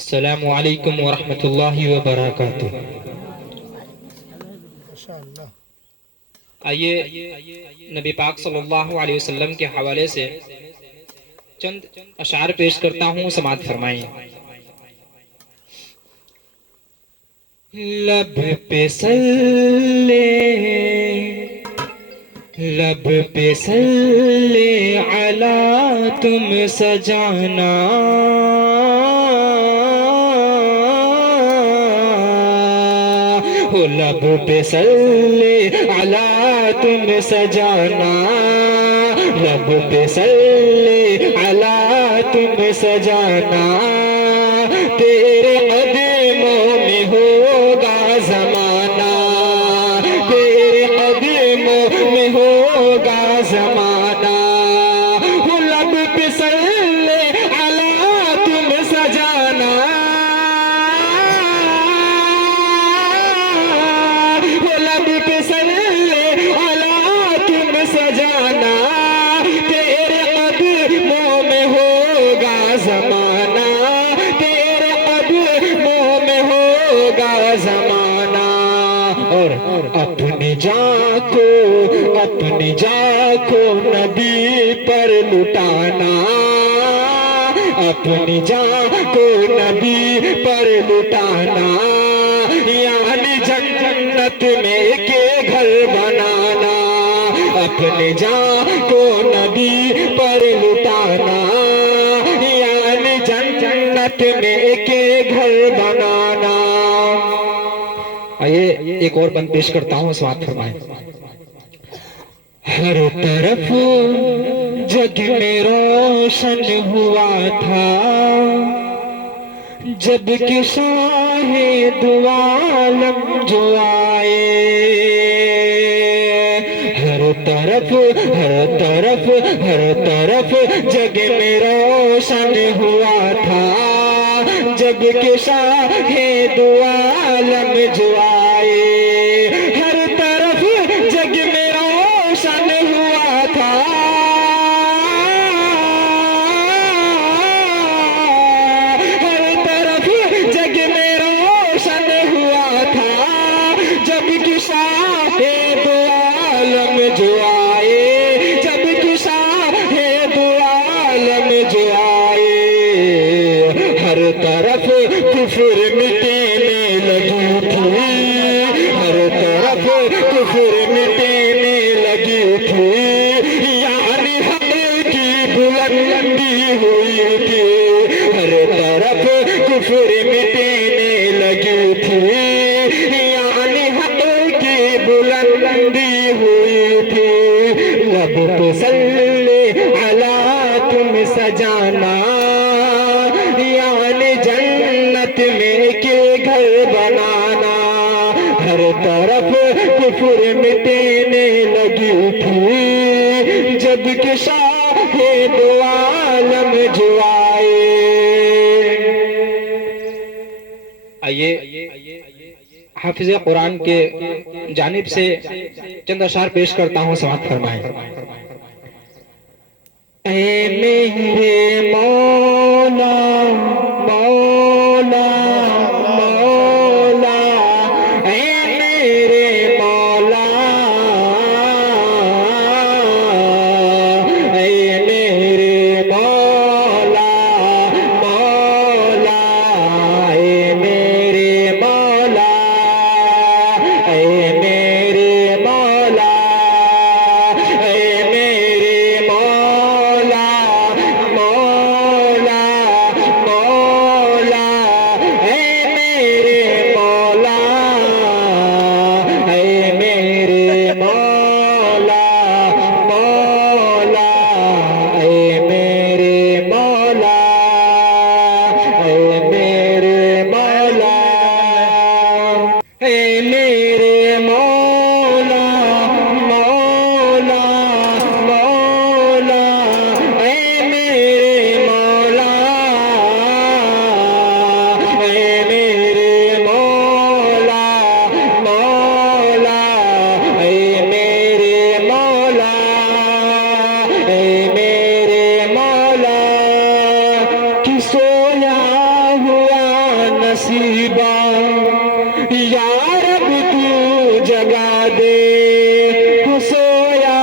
السلام علیکم ورحمۃ اللہ وبرکاتہ۔ آئیے نبی پاک صلی اللہ علیہ وسلم کے حوالے سے چند اشعار پیش کرتا ہوں، سماعت فرمائیں۔ لب پہ صلی، لب پہ صلی علی تم سجانا، لب پہ صلی علی تم سجانا، لب پہ صلی علی تم سجانا، تیرے قدموں میں ہوگا زمانہ، تیرے قدموں میں ہوگا زمانہ، لب پہ صلی علی تم سجانا، لب پہ صلی علی تم سجانا، تیرے قدموں میں ہوگا زمانہ، تیرے قدموں میں ہوگا زمانہ، اور اپنی جان کو نبی پر لٹانا، اپنی جان کو نبی پر لٹانا، یعنی جنت میں ایک گھر بنانا، اپنی جان کو نبی پر لٹانا، یعنی جنت میں ایک گھر بنانا۔ آئیے ایک اور بند پیش کرتا ہوں، سماعت فرمائیں۔ ہر طرف جگ میں روشن ہوا تھا جب کہ شاہ دو عالم جو آئے، ہر طرف جگ میں روشن ہوا تھا جب کہ شاہ دو عالم جو آئے، ہر طرف جگ میں روشن ہوا تھا، ہر طرف جگ میں روشن ہوا تھا جب کہ شاہ دو عالم جو آئے، جب کہ شاہ دو عالم جو آئے، ہر طرف کفر مٹنے لگی تھی، ہر طرف کفر مٹنے لگی تھی، یعنی حق کی بلندی ہوئی تھی، ہر طرف کفر مٹنے لگی تھی، یعنی حق کی بلندی ہوئی تھی، لب پہ صلی علی تم سجانا، یعنی جنت میں کے گھر بنانا، ہر طرف کفر مٹنے لگی تھی جب کہ شاہ دو عالم جو آئے۔ آئیے حافظ قرآن کے جانب سے چند اشعار پیش کرتا ہوں، سماعت فرمائیں۔ اے میرے مولا مولا مولا، اے میرے مولا، اے میرے مولا مولا، اے میرے مولا، اے میرے مولا، اے میرے مولا، نصیبہ یا رب تو جگا دے سویا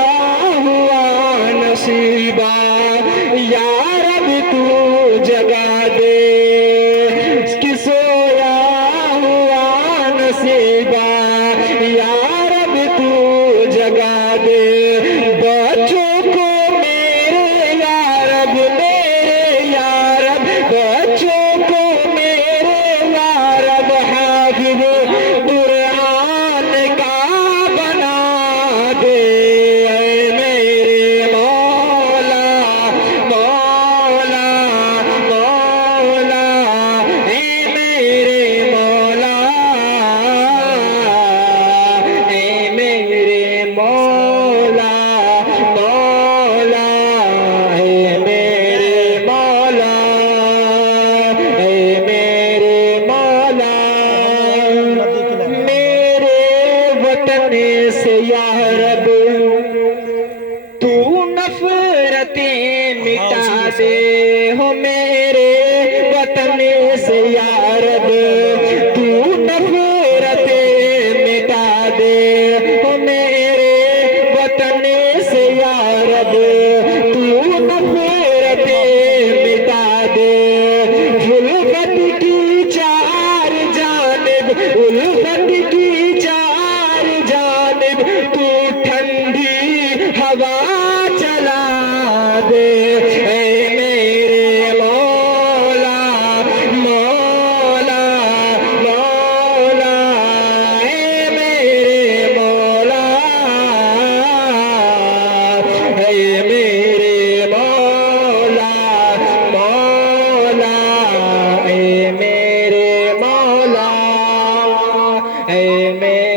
ہوا نصیبہ یا رب تو جگا دے کہ سویا ہوا نصیبہ یا رب تو جگا دے بچوں کو میرے یا رب بچوں کو میرے یا رب حافظ قرآن کا بنا دے اے میرے مولا مولا مولا اے میرے مولا اے میرے مولا مولا اے میرے مولا اے میرے مولا میرے وطن سے یا رب تو نفرتیں مٹا دے ہو میرے وطن سے یا رب تو نفرتیں مٹا دے ہو میرے وطن سے یا رب تو نفرتیں مٹا دے الفت کی چار جانب الفت کی چار جانب تو ٹھنڈی ہوا چلا دے اے میرے مولا مولا مولا اے میرے مولا اے میرے مولا مولا اے میرے مولا اے میرے